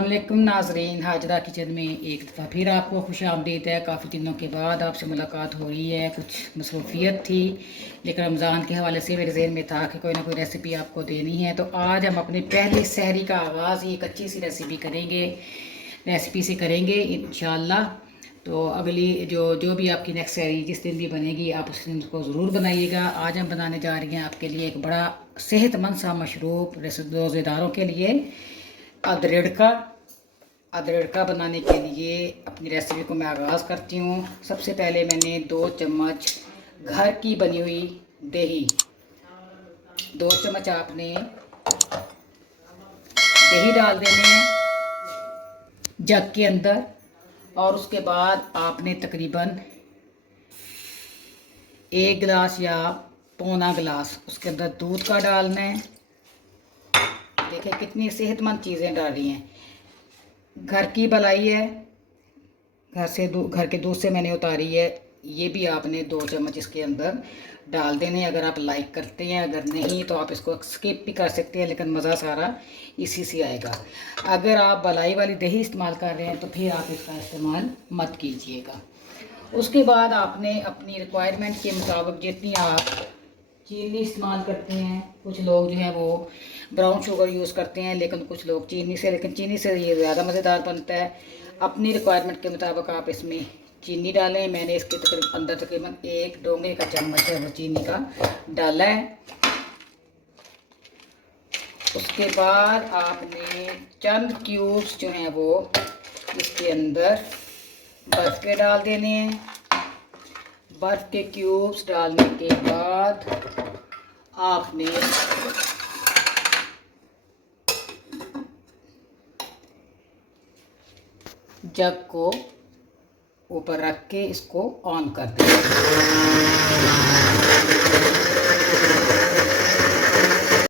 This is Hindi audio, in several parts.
अस्सलाम वालेकुम नाज़रीन, हाजरा किचन में एक दफ़ा फिर आपको खुश आमदीद है। काफ़ी दिनों के बाद आपसे मुलाकात हो रही है। कुछ मसरूफियत थी, लेकिन रमज़ान के हवाले से मेरे ज़हन में था कि कोई ना कोई रेसिपी आपको देनी है। तो आज हम अपनी पहली सहरी का आगाज़ एक अच्छी सी रेसिपी से करेंगे इंशाअल्लाह। तो अगली जो भी आपकी नेक्स्ट सहरी जिस दिन भी बनेगी, आप उस दिन उसको ज़रूर बनाइएगा। आज हम बनाने जा रही हैं आपके लिए एक बड़ा सेहतमंद सा मशरूब रोज़ेदारों के लिए अदरक बनाने के लिए अपनी रेसिपी को मैं आगाज़ करती हूँ। सबसे पहले मैंने 2 चम्मच घर की बनी हुई दही, 2 चम्मच आपने दही डाल देने हैं जग के अंदर। और उसके बाद आपने तकरीबन 1 गिलास या पौना गिलास उसके अंदर दूध का डालना है। देखिए कितनी सेहतमंद चीज़ें डाल रही हैं। घर की बलाई है, घर के दूध से मैंने उतारी है। ये भी आपने 2 चम्मच इसके अंदर डाल देने अगर आप लाइक करते हैं। अगर नहीं तो आप इसको स्किप भी कर सकते हैं, लेकिन मज़ा सारा इसी से आएगा। अगर आप बलाई वाली दही इस्तेमाल कर रहे हैं तो फिर आप इसका इस्तेमाल मत कीजिएगा। उसके बाद आपने अपनी रिक्वायरमेंट के मुताबिक जितनी आप चीनी इस्तेमाल करते हैं, कुछ लोग जो है वो ब्राउन शुगर यूज़ करते हैं, लेकिन कुछ लोग चीनी से ये ज़्यादा मज़ेदार बनता है। अपनी रिक्वायरमेंट के मुताबिक आप इसमें चीनी डालें। मैंने इसके अंदर तकरीबन 1 डोंगे का चम्मच है वो चीनी का डाला है। उसके बाद आपने चंद क्यूब्स जो हैं वो इसके अंदर बर्फ़ के डाल देने हैं। बर्फ़ के क्यूब्स डालने के बाद आपने जग को ऊपर रख के इसको ऑन कर दें।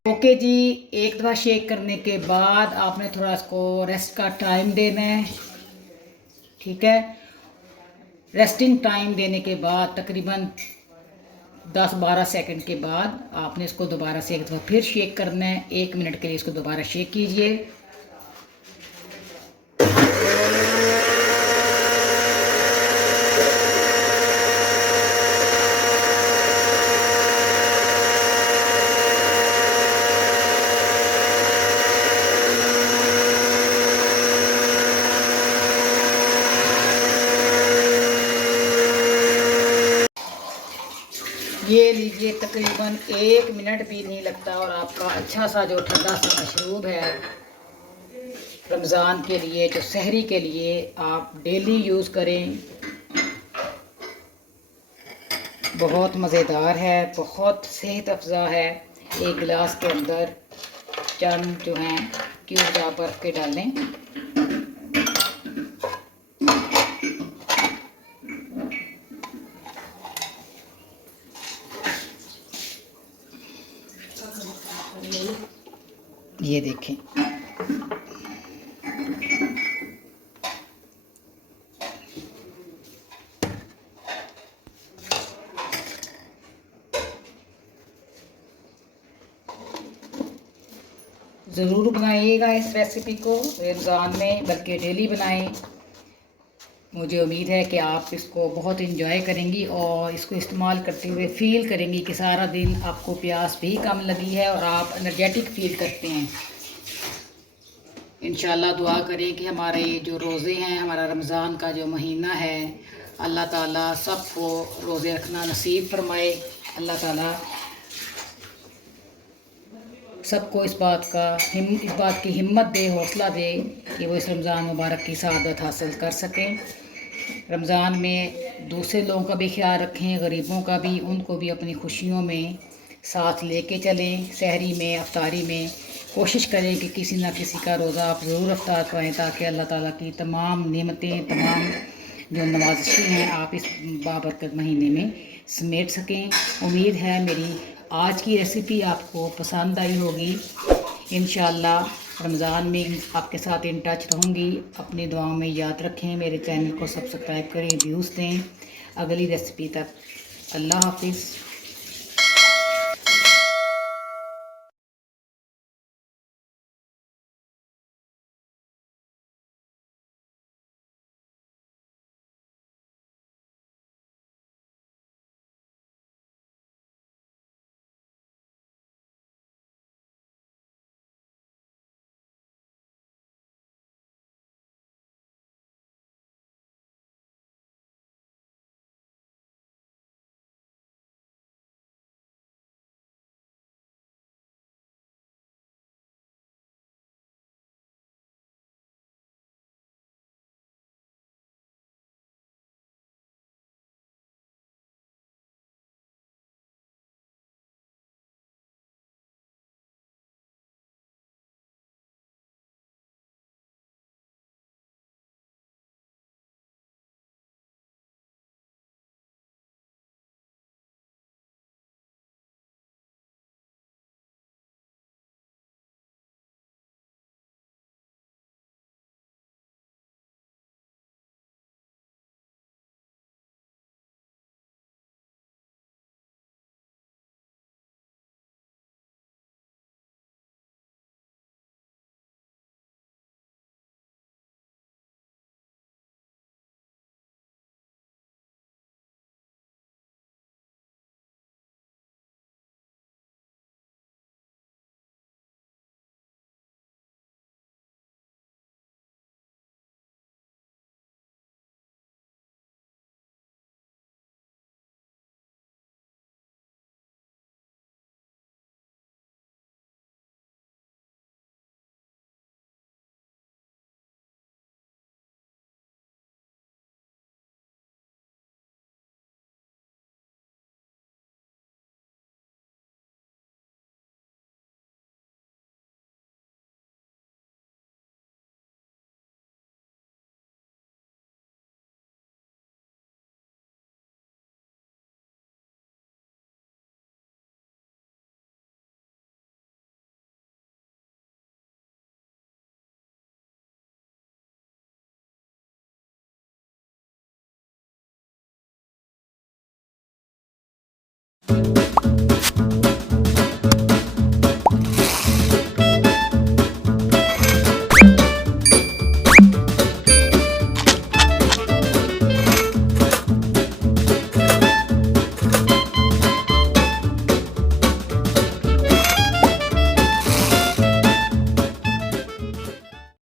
ओके जी, एक दफ़ा शेक करने के बाद आपने थोड़ा इसको रेस्ट का टाइम देना है। ठीक है, रेस्टिंग टाइम देने के बाद तकरीबन 10-12 सेकंड के बाद आपने इसको दोबारा से एक दफ़ा फिर शेक करना है। 1 मिनट के लिए इसको दोबारा शेक कीजिए। ये लीजिए, तकरीबन 1 मिनट भी नहीं लगता और आपका अच्छा सा जो ठंडा सा मशरूब है रमज़ान के लिए, जो सहरी के लिए आप डेली यूज़ करें। बहुत मज़ेदार है, बहुत सेहत अफ़ज़ा है। 1 गिलास के अंदर चंद जो हैं क्यूब आप बर्फ़ के डालें। ये देखें, ज़रूर बनाइएगा इस रेसिपी को रमज़ान में, बल्कि डेली बनाएं। मुझे उम्मीद है कि आप इसको बहुत इंजॉय करेंगी और इसको इस्तेमाल करते हुए फ़ील करेंगी कि सारा दिन आपको प्यास भी कम लगी है और आप एनर्जेटिक फ़ील करते हैं। इंशाल्लाह दुआ करें कि हमारे ये जो रोज़े हैं, हमारा रमज़ान का जो महीना है, अल्लाह ताला सबको रोज़े रखना नसीब फरमाए। अल्लाह ताला सबको इस बात की हिम्मत दे, हौसला दे कि वो इस रमज़ान मुबारक की सआदत हासिल कर सकें। रमज़ान में दूसरे लोगों का भी ख्याल रखें, गरीबों का भी, उनको भी अपनी खुशियों में साथ लेके चलें। सहरी में, अफ्तारी में कोशिश करें कि किसी न किसी का रोज़ा आप ज़रूर अफ्तार करें, ताकि अल्लाह ताला की तमाम नेमतें, तमाम जो नवाज़िशें हैं आप इस बाबरकत महीने में समेट सकें। उम्मीद है मेरी आज की रेसिपी आपको पसंद आई होगी। इंशाअल्लाह रमज़ान में आपके साथ इन टच रहूँगी। अपनी दुआओं में याद रखें, मेरे चैनल को सब्सक्राइब करें, व्यूज़ दें। अगली रेसिपी तक अल्लाह हाफिज़।